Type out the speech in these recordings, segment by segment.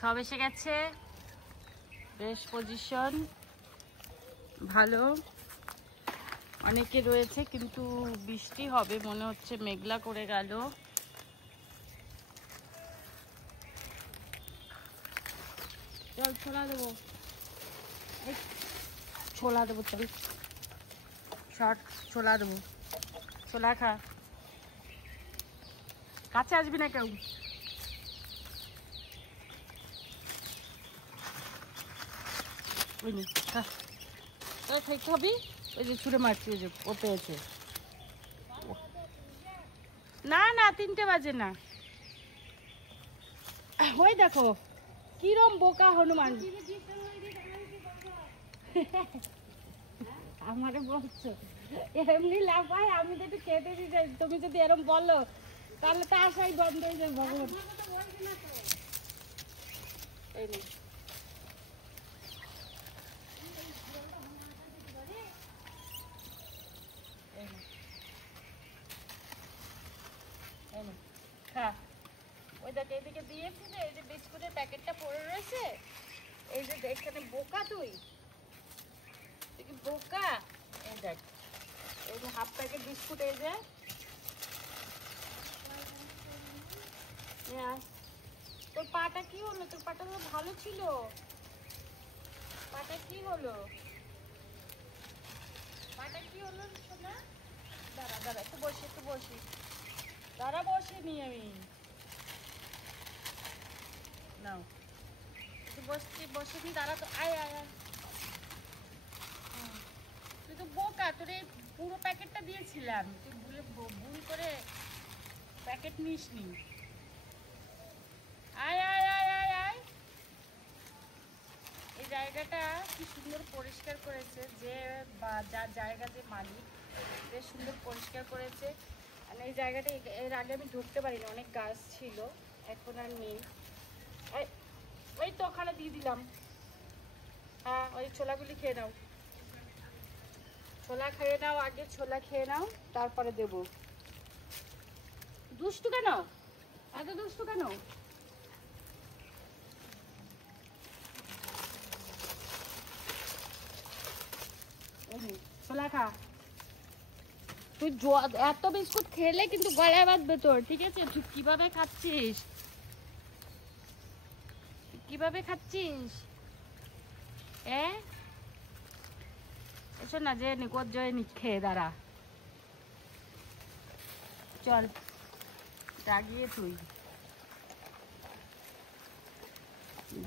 সব এসে গেছে, বেশ পজিশন ভালো, অনেকে রয়েছে কিন্তু বৃষ্টি হবে মনে হচ্ছে, মেঘলা করে গেল। চল ছোলা দেবো, ছোলা দেবো, চল শর্ট ছোলা দেবো, ছোলা খা, কাছে আসবি না কেউ। বুঝলি তোরা খাইতে হবি, ওই যে ছুঁড়ে মারছি, ওই যে ও পেয়েছে। না না 3টে বাজে না, ওই দেখো কিরম বোকা হনুমান। আমারে বলছো এমনি লাফাই, আমি তো একটু কেটে দিতে, তুমি যদি এরম বলো তাহলে তো আশাই বন্ধ হয়ে যাবে। ভগবান এই নে, খা। ওই দেখ এইদিকে দিয়েছি যে, এই যে বিস্কুটের প্যাকেটটা পড়ে রয়েছে, এই যে এখানে বোকা তুই কি বোকা। এই দেখ এই যে হাফ প্যাকেট বিস্কুট, এই যে তোর পাটা কি হলো, তোর পাটা তো ভালো ছিল, পাটা কি হলো, পাটা কি হলো শোনা। দাঁড়া দাঁড়া একটু বসি, একটু বসি, দাঁড়া বসে নি আমি, নাও একটু বসছি, বসে নি, দাঁড়া তো, আয় আয় আয়। তুই তো বোকা, তোর এই পুরো প্যাকেটটা দিয়েছিলাম, তুই ভুল করে প্যাকেট নিস নি। আয় আয় আয় আয় আয়। এই জায়গাটা কি সুন্দর পরিষ্কার করেছে, যে বা যার জায়গা, যে মালিক, বেশ সুন্দর পরিষ্কার করেছে। আর এই জায়গাটা এর আগে আমি ঢুকতে পারিনি, অনেক গাছ ছিল, এখন আর নেই। ওই তো ওখানে দিয়ে দিলাম। হ্যাঁ ওই ছোলাগুলি খেয়ে নাও, ছোলা খেয়ে নাও, আগে ছোলা খেয়ে নাও তারপরে দেবো। দুষ্টু কেন, এত দুষ্টু কেন? ছোলা খা, তুই এত বিস্কুট খেলে কিন্তু গলায় বাঁধবে তোর, ঠিক আছে? তুই কিভাবে খাচ্ছিস, কিভাবে খাচ্ছিস? এসো না, যে নিকট জয় খেয়ে দাঁড়া, চল দাঁড়িয়ে তুই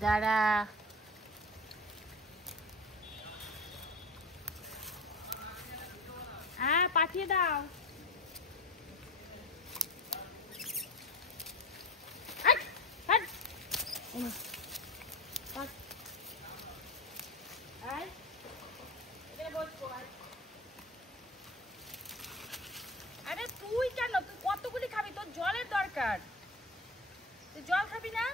দাঁড়া। হ্যাঁ পাঠিয়ে দাও। আরে তুই কেন, তুই কতগুলি খাবি, তোর জলের দরকার, তুই জল খাবি না?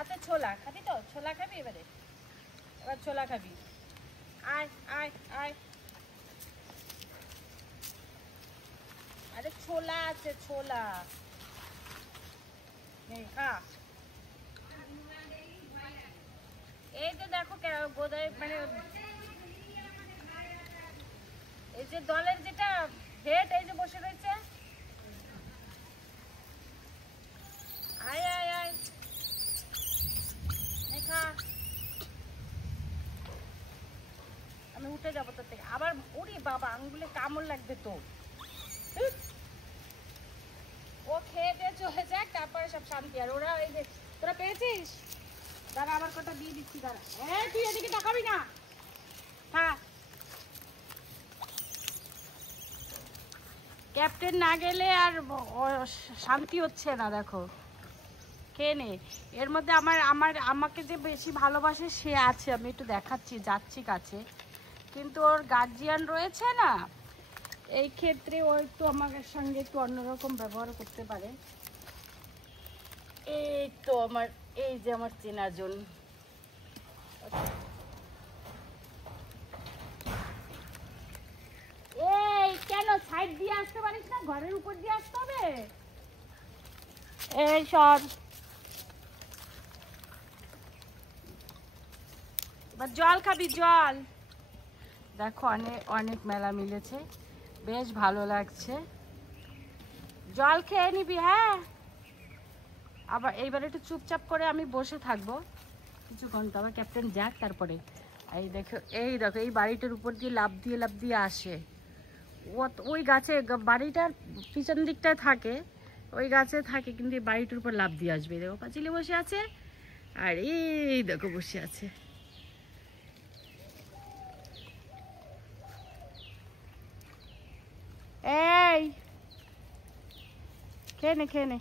আচ্ছা ছোলা খাবি তো, ছোলা খাবি, এবার ছোলা খাবি, আয় আয় আয়। আরে ছোলা আছে, ছোলা খা। এই যে দেখো বোধহয় মানে এই যে দলের যেটা হেড, এই যে বসে রয়েছে, আয় আয় আয় খা। আমি উঠে যাবো তোর থেকে আবার, ওরে বাবা আঙ্গুলে কামড় লাগবে তো। ও খেয়ে দিয়ে চলে যাক, তারপরে সব শান্তি। আর ওরা এই যে তোরা পেয়েছিস, দাঁড়া আবার কটা দিয়ে দিচ্ছি, দাঁড়া। তুই এদিকে তাকাবি না, হ্যাঁ ক্যাপ্টেন না গেলে আর শান্তি হচ্ছে না। দেখো খেয়ে নে, এর মধ্যে আমাকে যে বেশি ভালোবাসে সে আছে, আমি একটু দেখাচ্ছি, যাচ্ছি কাছে, কিন্তু ওর গার্জিয়ান রয়েছে না, এই ক্ষেত্রে ও একটু আমাদের সঙ্গে একটু অন্যরকম ব্যবহার করতে পারে। এই তো আমার, এই যে আমার চেনাজন, এই কেন সাইড দিয়ে আসতে পারিস না, ঘরের উপর দিয়ে আসতে হবে। এই সর, বা জল খাবি জল। দেখো অনেক অনেক মেলা মিলেছে, বেশ ভালো লাগছে। জল খেয়ে নিবি হ্যাঁ। আবার এইবার একটু চুপচাপ করে আমি বসে থাকবো কিছুক্ষণ, তবে ক্যাপ্টেন যাক তারপরে। এই দেখো এই দেখো এই বাড়িটার উপর দিয়ে লাফ দিয়ে আসে। ওই গাছে, বাড়িটার পিছন দিকটায় থাকে, ওই গাছে থাকে, কিন্তু এই বাড়িটার উপর লাফ দিয়ে আসবে। দেখো পাঁচিলে বসে আছে, আর এই দেখো বসে আছে। এই খেয়ে নে খেয়ে নে।